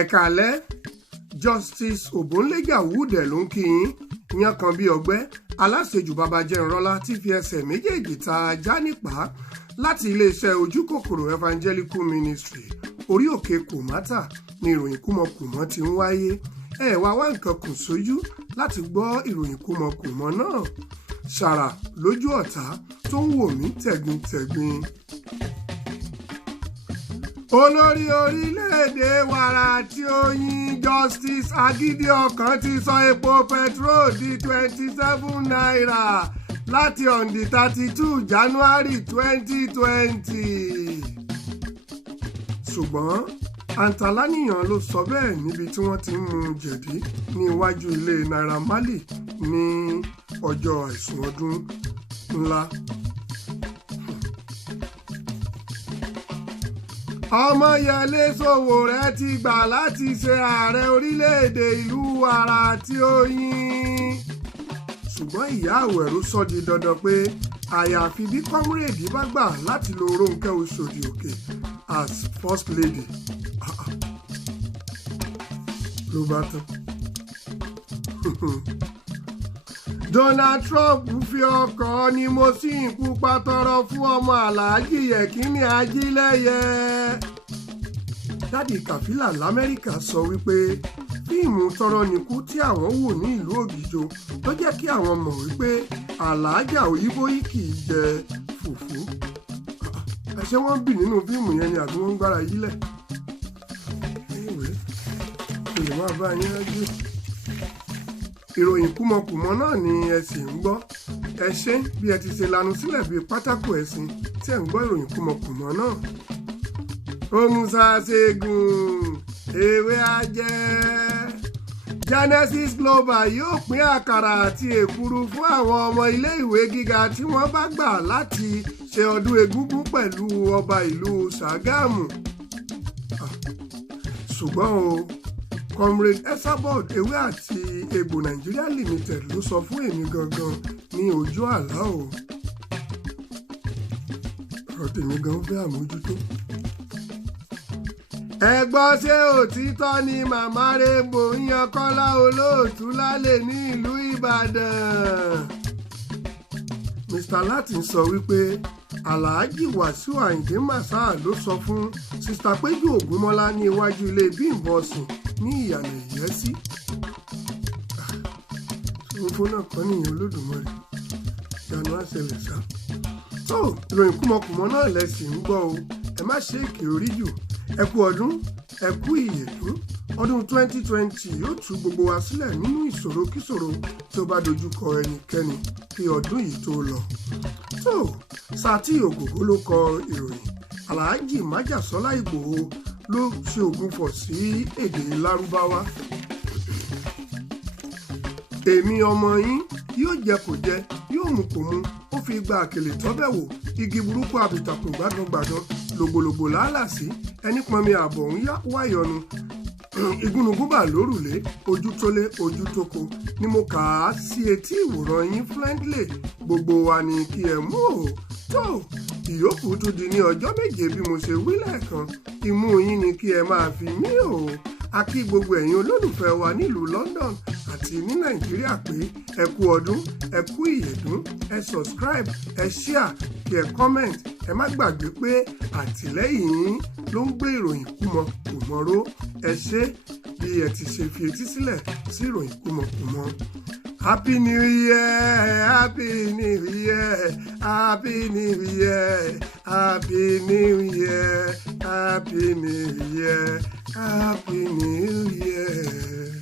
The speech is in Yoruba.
ẹ̀kálẹ́ Justice Obonleja Wúdẹ̀ ló ń kí yín yan kan bí ọgbẹ́ aláṣejù babajẹ́nrọ́lá tí fi ẹsẹ̀ méjèèjì ta ajá nípa láti iléeṣẹ́ ojúkòkòrò Evangelical Ministry orí òkè Kòmátà ni ìròyìn kúmọkùmọ ti ń wáyé wá nǹkan kùn sójú láti gbọ́ ìròyìn kúmọkùmọ náà ṣàrà lójú ọ̀tá tó ń wò mí tẹ̀gbintẹ̀gbin. Olórí orílẹ̀-èdè wàrà tí Oyin Justice Agídí-Ọkàn ti sọ epo petrol di 27 naira láti on the 32 January 2020. Ṣùgbọ́n Antalaniyan ló sọ bẹ́ẹ̀ níbi tí wọ́n ti ń mú jẹ̀dí ní iwájú ilé Naira Marley ní ọjọ́ àìsùn ọdún ńlá. Ọmọyẹlé Sowore ti gbà láti ṣe ààrẹ orílẹ̀-èdè ìlú wàrà tí Oyin. Ṣùgbọ́n ìyá Àwẹ̀ró sọ di dandan pé àyàfi bí kọ́múrèdì bá gbà láti lo Rónkẹ́ Oṣòdì Òkè as first lady. Ló bá tán. Donald Trump fi ọkọ̀ ni mo sì ń pupa tọrọ fún ọmọ Aláàjì Yẹ̀kínní Ajílẹ́yẹ. Dádì Kàfílà l'Amẹ́ríkà sọ wípé fíìmù tọrọ nìkú tí àwọn wò ní ìlú Ògìjò ló jẹ́ kí àwọn mọ̀ wípé Àlàájà Òyìnbó yìí kì í jẹ fùfú. Ṣé wọ́n bì nínú fíìmù yẹn ni àbí wọ́n ń gbára yílẹ̀? Kò lè máa bá yín rájú. Ìròyìn kúmọkùmọ náà ni ẹ sì ń gbọ́. Ẹ ṣé bí ẹ ti ṣe lanu sílẹ̀ bíi pátákó ẹ̀sìn tí ẹ ń gbọ́ ìròyìn kúmọkùmọ náà. Òmùsà ṣègùn ewé ajẹ́. Genesis Global yóò pín àkàrà àti èkuru fún àwọn ọmọ ilé ìwé gíga tí wọ́n bá gbà láti ṣe ọdún egúngún pẹ̀lú ọba ìlú Ṣàgámù. Ṣùgbọ́n o Comrade Esabod ewé àti egbò Nigeria Limited ló sọ fún èmi gangan ní ojú àlá o. Ọ̀rọ̀ tèmi gan fẹ́ àmójútó. Ẹ gbọ́ ṣé òtítọ́ ni Màmá Rainbow ń yan Kọ́lá Olóòtú lálẹ́ ní ìlú Ìbàdàn. Mr. Latin sọ wípé Alhaji Wasiu Ayinde Masa ló sọ fún Sista Péjú Ògúnmọ́lá ní iwájú ilé Bímbọ́sùn ní ìyànà Ìyẹ́sí. Ṣòfò náà kọ́ nìyẹn Olódùmarè ìyanu àṣẹlẹ̀ sá. tó ìròyìn kúmọkùmọ náà lẹ́sìn ń gbọ́ o ẹ má ṣe èké orí jù ẹ kú ọdún ẹ kú ìyèdún ọdún 2020 yóò tú gbogbo wa sílẹ̀ nínú ìṣòro kíṣòro tí ó bá dojúkọ ẹnikẹ́ni kí ọdún yìí tó lọ. tó Sàtì Ògògó ló kọ ìròyìn Alhaji Májàsọ́lá Ìgbòho ló ṣe ògùnfọ̀ sí èdè Lárúbáwá. Èmi ọmọ yín yóò jẹ kò jẹ yóò mu kò mu ó fi gba àkèlè tọ́bẹ̀ wò igi burúkú àbìtàkùn gbàdángbàdán lògbòlògbò làálàsí ẹni pọnmi àbọ̀ ń wáyọnu igúnnugún bà lórùlé ojú tólé ojú tóko ni mo kà á sí etí ìwòran yín friendly gbogbo wa ni kí ẹ mú o tó ìyókù tún di ní ọjọ́ méje bí mo ṣe wí lẹ́ẹ̀kan imú yín ni kí ẹ máa fi mí o a kí gbogbo ẹ̀yin olólùfẹ́ wa nílùú London àti ní Nàìjíríà pé ẹ kú ọdún ẹ kú ìyèdún ẹ subscribe ẹ share kí ẹ comment ẹ má gbàgbé pé àtìlẹ́yìn yín ló ń gbé ìròyìn kúmọkùmọ ró ẹ ṣé bí ẹ ti ṣe fi etí sílẹ̀ sí ìròyìn kúmọkùmọ. Happy New Year, Happy New Year, Happy New Year, Happy New Year, Happy New Year, Happy New Year.